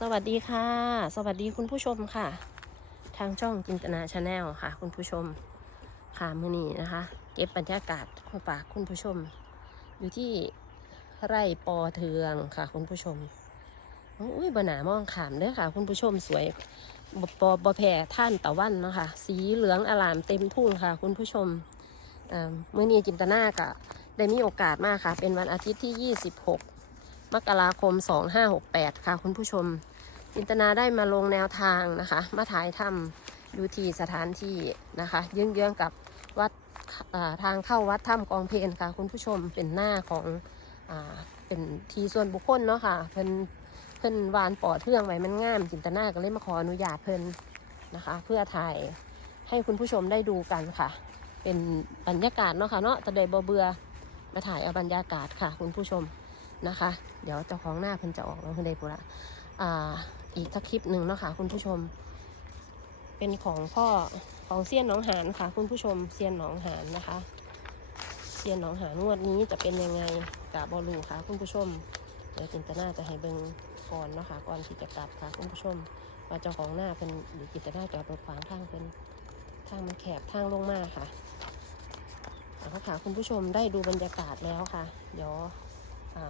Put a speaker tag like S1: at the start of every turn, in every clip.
S1: สวัสดีค่ะ สวัสดีคุณผู้ชมค่ะ ทางช่องจินตนาชาแนลค่ะ คุณผู้ชมค่ะมือนี้นะคะ เก็บบรรยากาศมาฝากคุณผู้ชม อยู่ที่ไร่ปอเทืองค่ะ คุณผู้ชมอุ้ยบหนามองขามเด้อค่ะ คุณผู้ชมสวยบปอบแผ่ท่านตะวันเนาะค่ะสีเหลืองอลามเต็มทุ่งค่ะ คุณผู้ชมอ่ามื่อนี้จินตนากะได้มีโอกาสมากค่ะ เป็นวันอาทิตย์ที่ 26 มกราคม 2568 ค่ะ คุณผู้ชม จินตนาได้มาลงแนวทางนะคะ มาถ่ายทำอยู่ที่สถานที่นะคะเยื้องๆกับวัดาทางเข้าวัดถ้ำกองเพนค่ะ คุณผู้ชมเป็นหน้าของอ่าเป็นทีส่วนบุคคลเนาะค่ะเพิ่นเพิ่นวานปอดเทื่องไว้มันงาม จินตนาก็เลยมาขออนุญาตเพิ่นนะคะ เพื่อถ่ายให้คุณผู้ชมได้ดูกันค่ะ เป็นบรรยากาศเนาะค่ะเนาะตะเดบเบือมาถ่ายเอาบรรยากาศค่ะ คุณผู้ชม นะคะ เดี๋ยวเจ้าของหน้าเพิ่นจะออกแล้วเพิ่นได้ปุระอ่าอีกสักคลิปหนึ่งเนาะค่ะคุณผู้ชม เป็นของพ่อของเซียนหนองหานค่ะ คุณผู้ชมเซียนหนองหานนะคะเซียนหนองหานงวดนี้จะเป็นยังไงกับบอลูค่ะ คุณผู้ชมเดี๋ยวจินตนาจะให้เบิงก่อนเนาะคะก่อนที่จะกลับค่ะคุณผู้ชมว่าเจ้าของหน้าเป็นหรือจินตนาจอดรถขวางทางเป็นทางมันแคบทางลงมาค่ะเอาละค่ะคุณผู้ชมได้ดูบรรยากาศแล้วค่ะ เดี๋ยว อ่า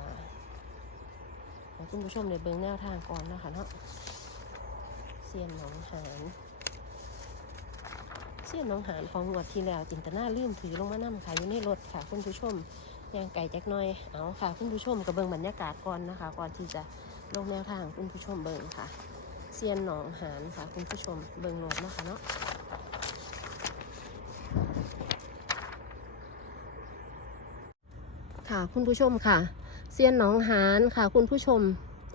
S1: คุณผู้ชมได้เบิ่งแนวทางก่อนนะคะเนาะเสียนหนองหานเสียนหนองหานของงวดที่แล้วจินตนาลืมถือลงมานั่ค่ะอยู่ในรถค่ะคุณผู้ชมย่างไก่แจักหน่อยเอาค่ะคุณผู้ชมกับเบิ่งบรรยากาศก่อนนะคะ ก่อนที่จะลงแนวทางคุณผู้ชมเบิ่งค่ะเสียนหนองหานค่ะ คุณผู้ชมเบิ่งโหลดนะคะเนาะค่ะคุณผู้ชมค่ะ เซียนหนองหานค่ะ คุณผู้ชม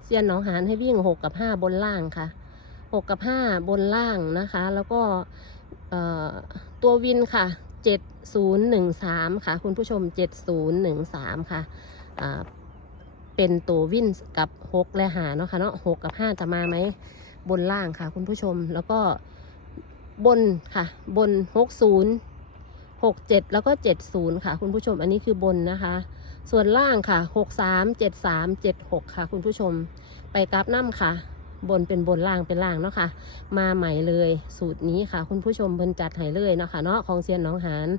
S1: เซียนหนองหานให้วิ่งหกกับห้าบนล่างค่ะหกกับห้าบนล่างนะคะ แล้วก็ตัววินค่ะเจ็ดศูนย์หนึ่งสามค่ะ คุณผู้ชมเจ็ดศูนย์หนึ่งสามค่ะเป็นตัววินกับหกและหาเนาะค่ะเนาะหกกับห้าจะมาไหมบนล่างค่ะ คุณผู้ชมแล้วก็บนค่ะ บนหกศูนย์หกเจ็ดแล้วก็เจ็ดศูนย์ค่ะ คุณผู้ชมอันนี้คือบนนะคะ ส่วนล่างค่ะหกสามเจ็ดสามเจ็ดหกค่ะ คุณผู้ชม ไปกราฟน้ำค่ะ บนเป็นบนล่างเป็นล่างเนาะค่ะ มาใหม่เลยสูตรนี้ค่ะ คุณผู้ชมเพิ่นจัดให้เลยเนาะค่ะเนาะของเซียนน้องหาน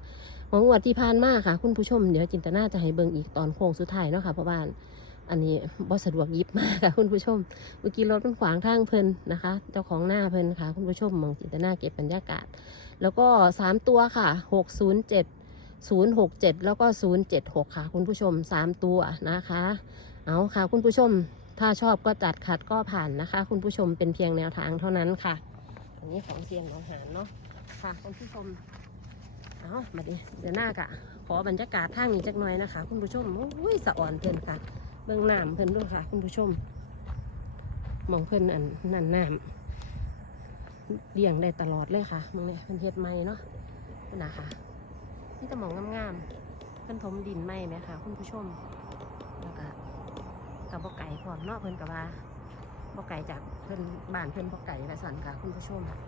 S1: ของงวดที่ผ่านมาค่ะ คุณผู้ชมเดี๋ยวจินตนาจะให้เบิ่งอีกตอนโค้งสุดท้ายเนาะค่ะเพราะว่าอันนี้บ่สะดวกยิบมากค่ะคุณผู้ชม เมื่อกี้รถมันขวางทางเพิ่นนะคะ เจ้าของหน้าเพิ่นค่ะ คุณผู้ชมมองจินตนาเก็บบรรยากาศ แล้วก็สามตัวค่ะหกศูนย์เจ็ด 067 แล้วก็ 076 ค่ะ คุณผู้ชม 3 ตัวนะคะ เอาค่ะ คุณผู้ชม ถ้าชอบก็จัดขัดก็ผ่านนะคะ คุณผู้ชมเป็นเพียงแนวทางเท่านั้นค่ะ อันนี้ของเสียงหนองหานเนาะ ค่ะ คุณผู้ชม เอามาดิเดี๋ยวหน้ากะ ขอบรรยากาศทางนี้จักหน่อยนะคะ คุณผู้ชมอุ้ยสะอ่อนเพิ่นค่ะ เบื้องน้ำเพิ่นด้วยค่ะ คุณผู้ชม มองเพิ่นอันนั่นน้ำเลี้ยงได้ตลอดเลยค่ะมึงเนี่ยเพิ่นเฮ็ดใหม่เนาะนะคะ นี่ตะหมองงามๆเพิ่นถมดินไหมไหมคะคุณผู้ชม แล้วก็กับบ่ไก่พร้อมเนาะเพิ่นกับว่าบ่ไก่จากเพิ่นบ้านเพิ่นบ่ไก่ละสันค่ะคุณผู้ชมค่ะ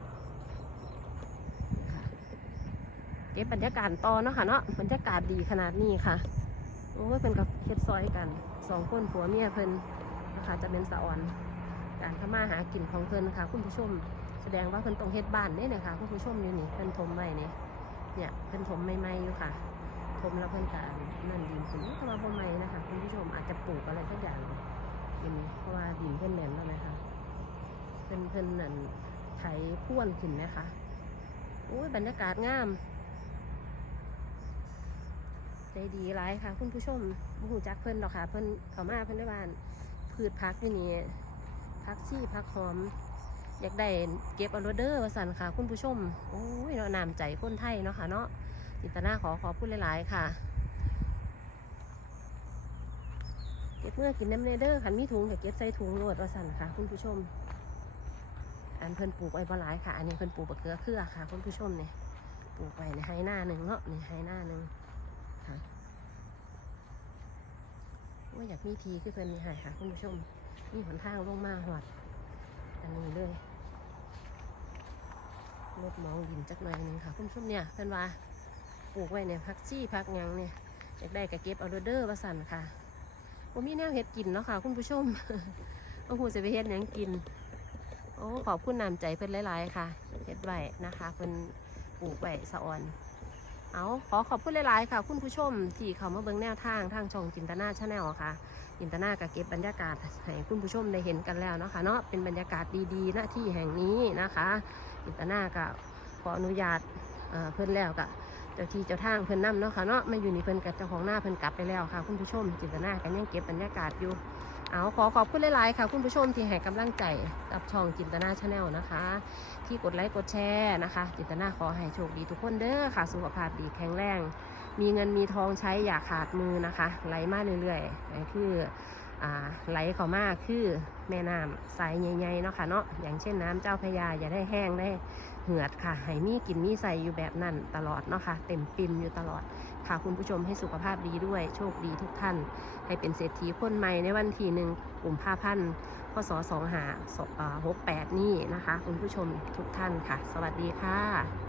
S1: เก็บบรรยากาศต่อเนาะค่ะเนาะบรรยากาศดีขนาดนี้ค่ะโอ้ยเพิ่นกับเฮ็ดซอยกันสองคนผัวเมียเพิ่นนะคะจะเป็นสะออนการทำมาหากินของเพิ่นค่ะ คุณผู้ชม แสดงว่าเพิ่นต้องเฮ็ดบ้านเนี่ยค่ะคุณผู้ชมนี่นี่เพิ่นถมไว้นี่ เนี่ยเพิ่นถมใหม่ๆอยู่ค่ะถมแล้วเพิ่นกานั่นดินขึ้นทำมาบ่ใหม่นะคะคุณผู้ชมอาจจะปลูกอะไรสักอย่างอย่างนี้เพราะว่าดินเพิ่นแน่นแล้วนะคะเพิ่นเพิ่นนั่นไถพ่วนขึ้นนะคะโอ้ยบรรยากาศงามใจดีหลายค่ะ คุณผู้ชมบ่หูจักเพิ่นหรอกค่ะ เพิ่นเขามาเพิ่นได้บาน พืชพักที่นี่พักชี่พักหอม อยากได้เก็บเอาโรเดอร์วาสันค่ะ คุณผู้ชม โอ้ยเนาะนำใจคนไทยเนาะค่ะเนาะจิตนาขอขอพูดหลาย ๆ ค่ะเก็บเมื่อกินน้ำเนเดอร์ขันมีถุงกับเก็บใส่ถุงโรดวาสันค่ะ คุณผู้ชม อันเพิ่นปลูกไว้บ่หลายค่ะ อันนี้เพิ่นปลูกบะเขือเครือค่ะ คุณผู้ชมเนี่ยปลูกไว้ในไฮหน้าหนึ่งเนาะในไฮหน้าหนึ่งค่ะว่าอยากมีทีคือเพิ่นนี่ให้ค่ะ คุณผู้ชม มีหนทางลงมาหอด อันนี้เลยรถมองดินจักหน่อยนึงค่ะคุณผู้ชมเนี่ยเพิ่นว่าปลูกไว้เนี่ยพักซี่พักยังเนี่ยอยากได้กะเก็บเอาเด้อว่าสั่นค่ะว่ามีแนวเห็ดกินเนาะค่ะ คุณผู้ชมโอ้โหจะไปเฮ็ดยังกิน โอ้ขอบคุณน้ำใจเพิ่อนหลาย ๆ ค่ะเฮ็ดไว้นะคะเพิ่นปลูกไว้สะออน เอาขอขอบคุณหลาย ๆ ค่ะ คุณผู้ชมที่เข้ามาเบิ่งแนวทางทางช่องจินตนาชาแนลค่ะ จินตนาก็เก็บบรรยากาศให้คุณผู้ชมได้เห็นกันแล้วเนาะค่ะเนาะเป็นบรรยากาศดีๆณที่แห่งนี้นะคะ จินตนาก็ขออนุญาตเอ่อเพิ่นแล้วก็เจ้าที่เจ้าทางเพิ่อนนํเนาะค่ะเนาะมาอยู่ในเพิ่อนกับเจ้าของหน้าเพิ่อนกลับไปแล้วค่ะ คุณผู้ชมจินตนาก็ยังเก็บบรรยากาศอยู่ เอาขอขอบคุณหลาย ๆ ค่ะ คุณผู้ชมที่ให้กำลังใจกับช่องจินตนาชาแนลนะคะ ที่กดไลค์กดแชร์นะคะ จินตนาขอให้โชคดีทุกคนเด้อค่ะ สุขภาพดีแข็งแรง มีเงินมีทองใช้อย่าขาดมือนะคะไหลมาเรื่อยๆนั่นคืออ่าไหลเข้ามาคือแม่น้ำสายใหญ่ๆเนาะค่ะเนาะอย่างเช่นน้ำเจ้าพระยาอย่าได้แห้งได้เหือดค่ะให้มีกินมีใส่อยู่แบบนั้นตลอดเนาะค่ะเต็มปิมอยู่ตลอด ค่ะคุณผู้ชมให้สุขภาพดีด้วย โชคดีทุกท่าน ให้เป็นเศรษฐีคนใหม่ในวันที่หนึ่งกลุ่มผ้าพันธ์พศสองหาหกแปดนี่นะคะ คุณผู้ชมทุกท่านค่ะ สวัสดีค่ะ